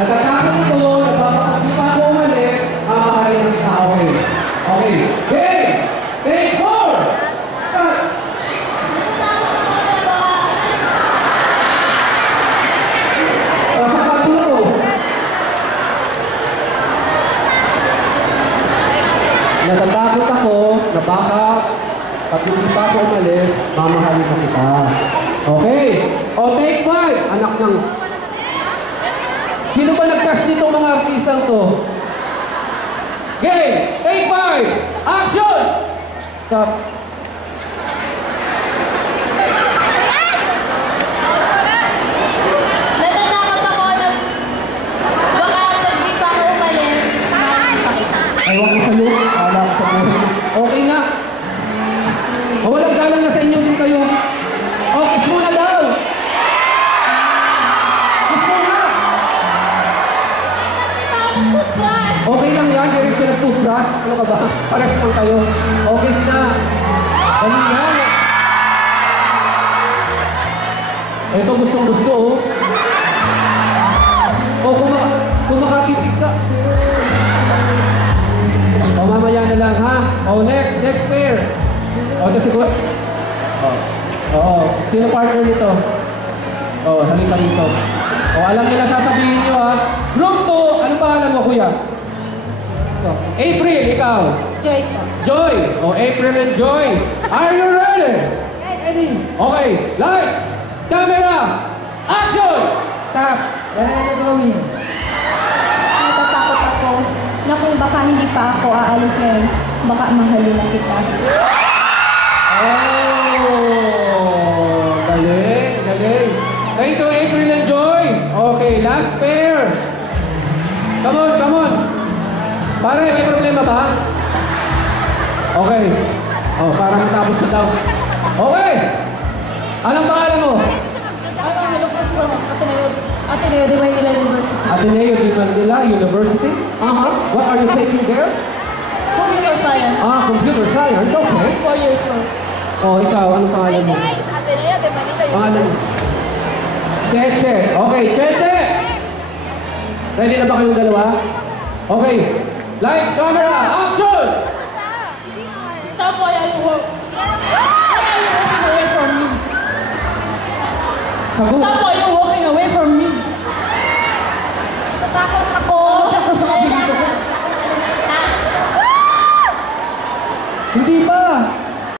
Natatakot ito, di pa ako umalis, mamahalin ng kita. Okay. Okay. Okay! Take 4! Start! Sasapat mo na to. Natatakot ako na baka pag hindi pa ako umalis, mamahalin na kita. Okay. O, take 5. Anak ng... Sino ba nag-cast nitong mga artistang to? Okay. Take 5. Action! Stop. Natatakot ako na baka saglit pa ako umalis. Ay, huwag mo sa'yo. Alam ko sa buhay. Okay na. Mawalang galang na sa inyo din kayo. O, kiss mo na daw. Kiss mo na. Okay lang yan. Direct siya nag-toothbrush. Ano ka ba? Pares lang kayo. Okay na. Ano yan? Ito gustong-gusto, oh. O, kung makakitig ka. O, mamaya na lang, ha? O, next pair. O, ito siguro. Oo. Sino partner nito? O, halika dito. O, alam nila sasabihin nyo, ha? Group 2, ano pangalan mo, kuya? April, ikaw. Joy po. Joy. O, April and Joy. Are you ready? Ready. Okay. Lights, camera, action! Stop. Natatakot ako na kung baka hindi pa ako aalis ngayon, baka mahalin na kita. Oh, galing, galing. Thank you, April and Joy. Okay, last pair. Come on, come on. Pare, may problema ba? Okay. Oh, para matapos na daw. Okay. Anong pangalan mo? Lucas from Ateneo de Manila University. Ateneo de Manila University? What are you taking there? Computer Science. Computer science. Okay. 4 years course. Oh, ikaw, anong pangalan mo? Ateneo de Manila Pangalan mo? Cheche. Okay, Cheche! Ready na ba kayong dalawa? Okay. Lights, camera, action! Stop, why are you walking away from me? Sagot. Stop,